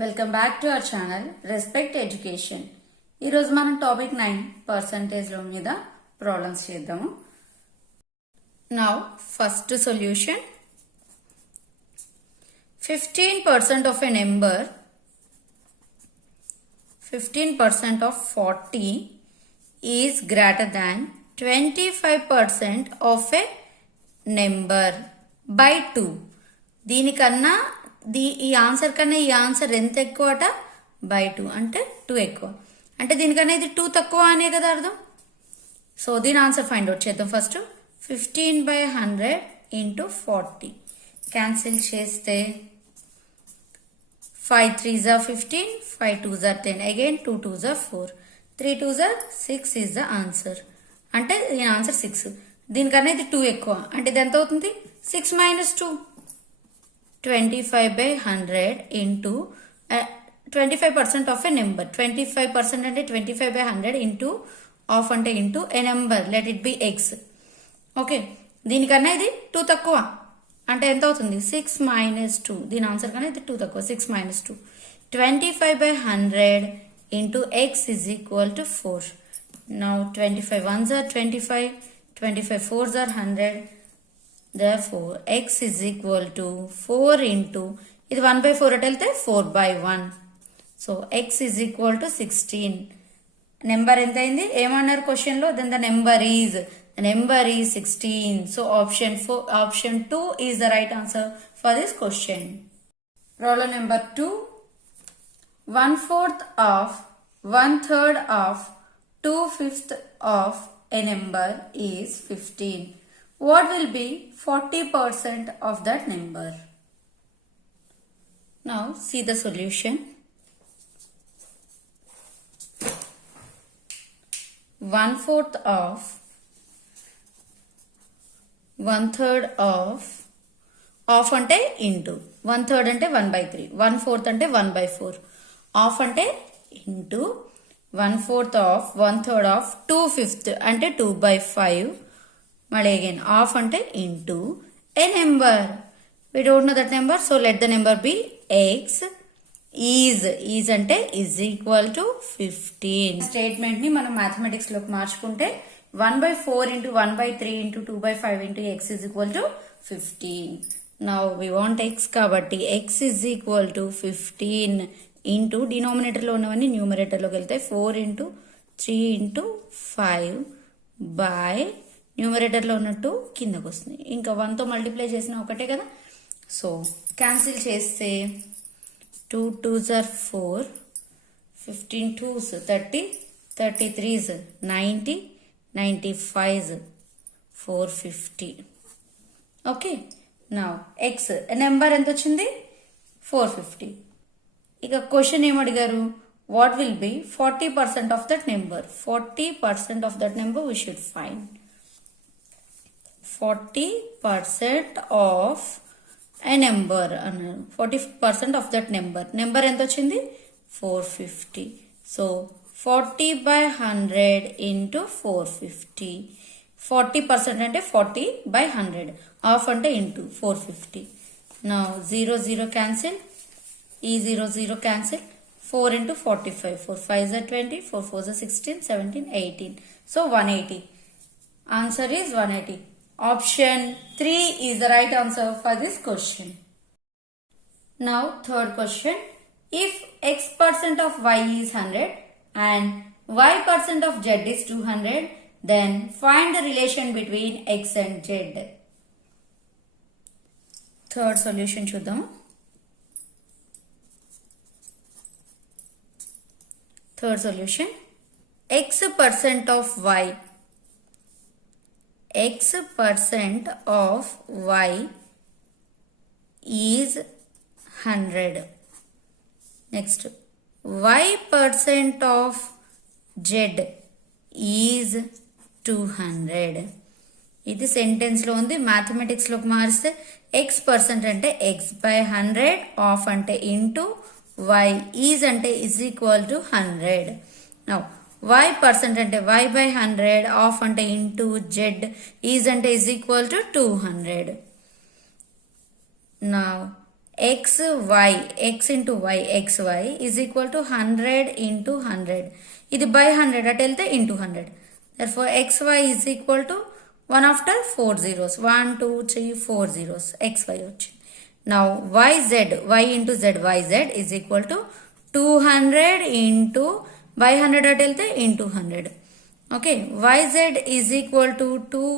Welcome back to our channel respect education. ఈరోజు మనం టాపిక్ 9% లో మీద ప్రాబ్లమ్స్ చేద్దాము. Now first solution. 15% of a number, 15% of 40 is greater than 25% of a number by 2. దీనికన్నా ఈ ఆన్సర్ కన్నా ఈ ఆన్సర్ ఎంత ఎక్కువ అట? బై 2 అంటే 2 ఎక్కువ. అంటే దీనికన్నా ఇది 2 తక్కువ అనే కదా అర్థం. సో దీని ఆన్సర్ ఫైండ్ అవుట్ చేద్దాం. ఫస్ట్ 15/100 ఇంటూ 40 క్యాన్సిల్ చేస్తే 5 3s are 15, 5 2s are 10, again 2 2s are 4, 3 2s are 6 is the answer. అంటే దీని ఆన్సర్ 6. దీనికన్నా ఇది 2 ఎక్కువ అంటే ఇది ఎంత అవుతుంది? 6 minus 2, 25/100 into 25% of a number. 25% అంటే 25/100 into ఆఫ్ అంటే into a number, let it be x. Okay, దీనికన్నా ఇది 2 తక్కువ అంటే ఎంత అవుతుంది? 6 minus 2. దీని ఆన్సర్ కన్నా ఇది 2 తక్కువ. 6 minus 2, 25/100 into x is equal to 4. Now 25 1s are 25, 25 4s are 100. Therefore x is equal to 4 into ఇది 1/4 అటు వెళ్తే 4/1. So x is equal to 16. Number ఎంత అయింది ఏమన్నారు క్వశ్చన్ లో? Then the number is 16. So option 2 is the right answer for this question. Problem number 2. 1/4 of 1/3 of 2/5 of a number is 15. What will be 40% of that number? Now see the solution. 1/4 of 1/3 of అంటే ఇంటూ 1/3 అంటే 1/3, 1/4 అంటే 1/4, ఆఫ్ అంటే ఇంటూ 1/4 of 1/3 of 2/5 అంటే 2/5. మళ్ళీ అగైన్ ఆఫ్ అంటే ఇంటూ ఏ number. we don't know that number, so let the number be x. Is అంటే is equal to 15. స్టేట్మెంట్ ని మనం మ్యాథమెటిక్స్ లోకి మార్చుకుంటే 1/4 into 1/3 into 2/5 into x is equal to 15. Now we want x కాబట్టి x is equal to 15 into denominator లో ఉన్నవన్నీ న్యూమరేటర్ లోకి వెళ్తాయి. 4 into 3 into 5 by న్యూమరేటర్ లో ఉన్నట్టు కిందకు వస్తుంది. ఇంకా 1 తో మల్టిప్లై చేసిన ఒకటే కదా. సో క్యాన్సిల్ చేస్తే 2 2s are 4, 15 2s 30, 33s 90, 95s 450. Okay, now x number ఎంత వచ్చింది? 450. ఇక క్వశ్చన్ ఏమడిగారు? What will be 40% of that number? 40% of that number we should find. 40% of a number అన్నారు. 40% ఆఫ్ దట్ నెంబర్ ఎంత వచ్చింది? 450. సో 40/100 ఇంటూ 450. 40% అంటే 40/100, ఆఫ్ అంటే ఇంటూ 450. నా 0 0 క్యాన్సిల్, ఈ 0 0 క్యాన్సిల్. 4 into 45, 4 5s are 20, 4 4s are 16, 17, 18. So 180. Answer is 180. Option 3 is the right answer for this question. Now third question. If x% of y is 100 and y% of z is 200, then find the relation between x and z. Third solution చూద్దాం. Third solution. x% of y is 100. Next, y% of z is 200. ఇది సెంటెన్స్ లో ఉంది. మ్యాథమెటిక్స్ లోకి మారిస్తే x% అంటే x/100, of అంటే into y, is అంటే is equal to 100. Now y% అంటే y/100, ఆఫ్ అంటే ఇంటూ z, ఈజ్ అంటే is equal to 200. Now x into y xy is equal to 100 into 100. ఇది by 100 అటు వెళ్తే into 100. Therefore xy is equal to 1 after 4 zeros. 1, 2, 3, 4 zeros. xy వచ్చింది. Now y into zyz is equal to 200 into by 100 అటు వెళ్తే into 100. Okay, yz is equal to 2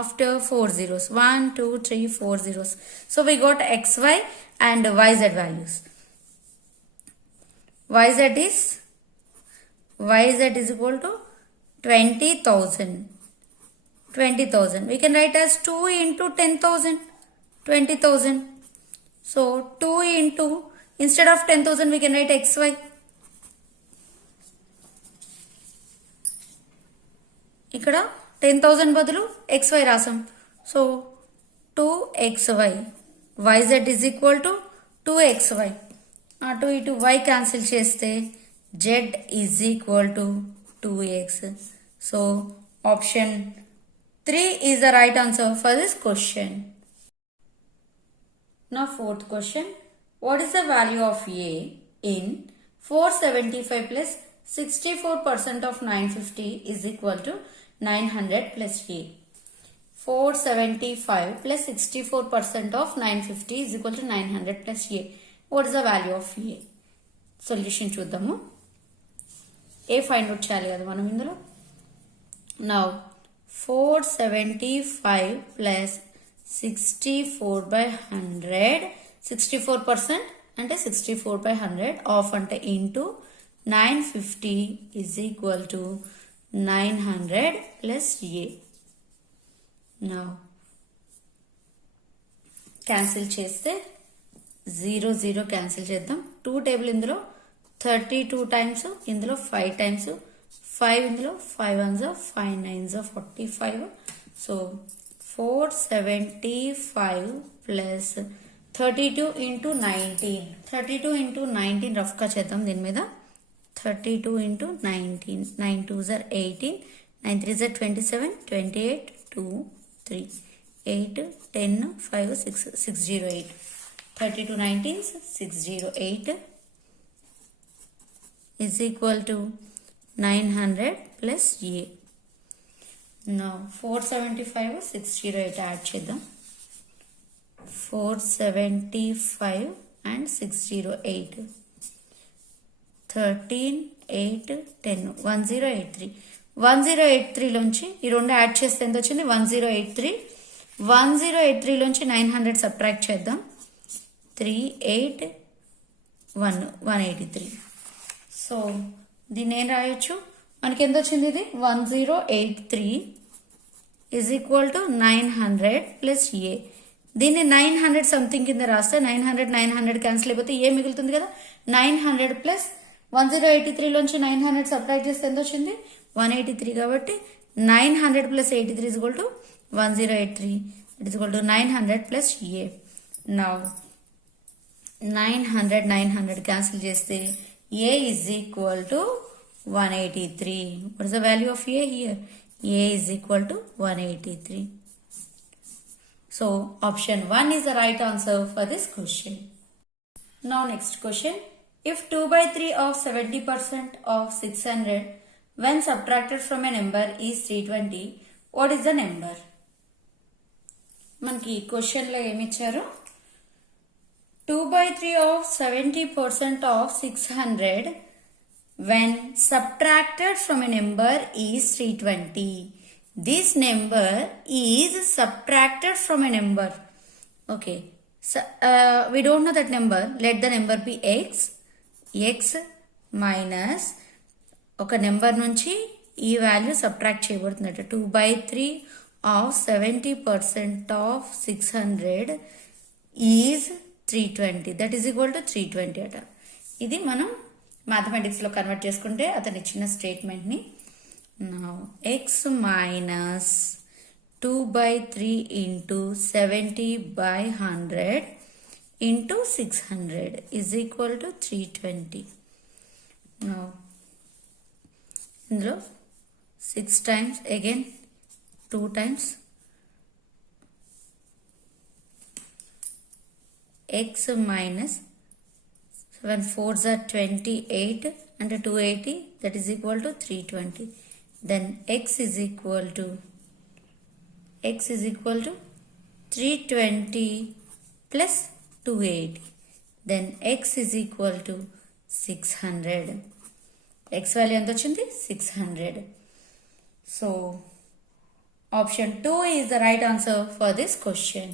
after 4 zeros. 1, 2, 3, 4 zeros. So we got xy and yz values. yz is equal to 20,000. 20,000. We can write as 2 into 10,000. 20,000. So 2 into, instead of 10,000 we can write xy. ఇక్కడ 10,000 బదులు xy రాసాం. So 2xy. yz is equal to 2xy. అటు ఇటు y cancel చేస్తే z is equal to 2x. So option 3 is the right answer for this question. Now fourth question. What is the value of a in 475 plus 64% of 950 is equal to 900 plus a. 475 plus 64% of 950 is equal to 900 plus a. What is the value of a? Solution చూద్దాము. a find out చేయాలి కదా మనం ఇందులో. Now 475 plus 64 by 100. 64% అంటే 64 by 100 of అంటే into 950 is equal to 900 plus a. Now cancel చేస్తే 0 0 cancel చేద్దాం. 2 టేబుల్ ఇందులో 32 times, ఇందులో 5 times, 5 ఇందులో 5 ones 5 nines 45. So 475 plus 32 into 19. 32 into 19 రఫ్గా చేద్దాం దీని మీద. 32 into 19. 9 2s are 18. 9 3s are 27. 28 2 3 8 10 5 6 608. 32 19s 608 is equal to 900 plus a. Now 475 608 add చేద్దాం. 475 and 608. 13 8 10 1083. 1083 లోంచి ఈ రెండు యాడ్ చేస్తే ఎంత వచ్చింది? 1083. 1083 లోంచి 900 సబ్ట్రాక్ట్ చేద్దాం. 381 183. సో దీన్ని ఏం రాయొచ్చు? మనకి ఎంత వచ్చింది? ఇది 1083 is equal to 900 plus a. దీన్ని 900 సంథింగ్ కింద రాస్తే 900 క్యాన్సిల్ అయిపోతే ఏ మిగులుతుంది కదా. 900 ప్లస్ 1083 లోంచి 900 సబ్ట్రాక్ట్ చేస్తే ఎంత వచ్చింది? 183. కాబట్టి 900 plus 83 is equal to 1083. It is equal to 900 plus a. Now 900 cancel చేస్తే a is equal to 183. What is the value of a here? A is equal to 183. So option 1 is the right answer for this question. Now next question. If 2 by 3 of 70% of 600 when subtracted from a number is 320, what is the number? మనకి క్వశ్చన్ లో ఏమి ఇచ్చారు? 2 by 3 of 70% of 600 when subtracted from a number is 320. This number is subtracted from a number. Okay. So, we don't know that number. Let the number be x. X minus ఒక నెంబర్ నుంచి ఈ value subtract చేయబడుతుందట. 2 by 3 of 70% of 600 is 320. That is equal to 320 అట. ఇది మనం మ్యాథమెటిక్స్లో కన్వర్ట్ చేసుకుంటే అతను ఇచ్చిన స్టేట్మెంట్ని. Now x minus 2 by 3 into 70 by 100 into 600 is equal to 320. Now ఇందులో 6 times again 2 times x minus 7 4s are 28 and 280, that is equal to 320. Then x is equal to 320 plus 280. Then x is equal to 600. X value ఎంత వచ్చింది? 600. So option 2 is the right answer for this question.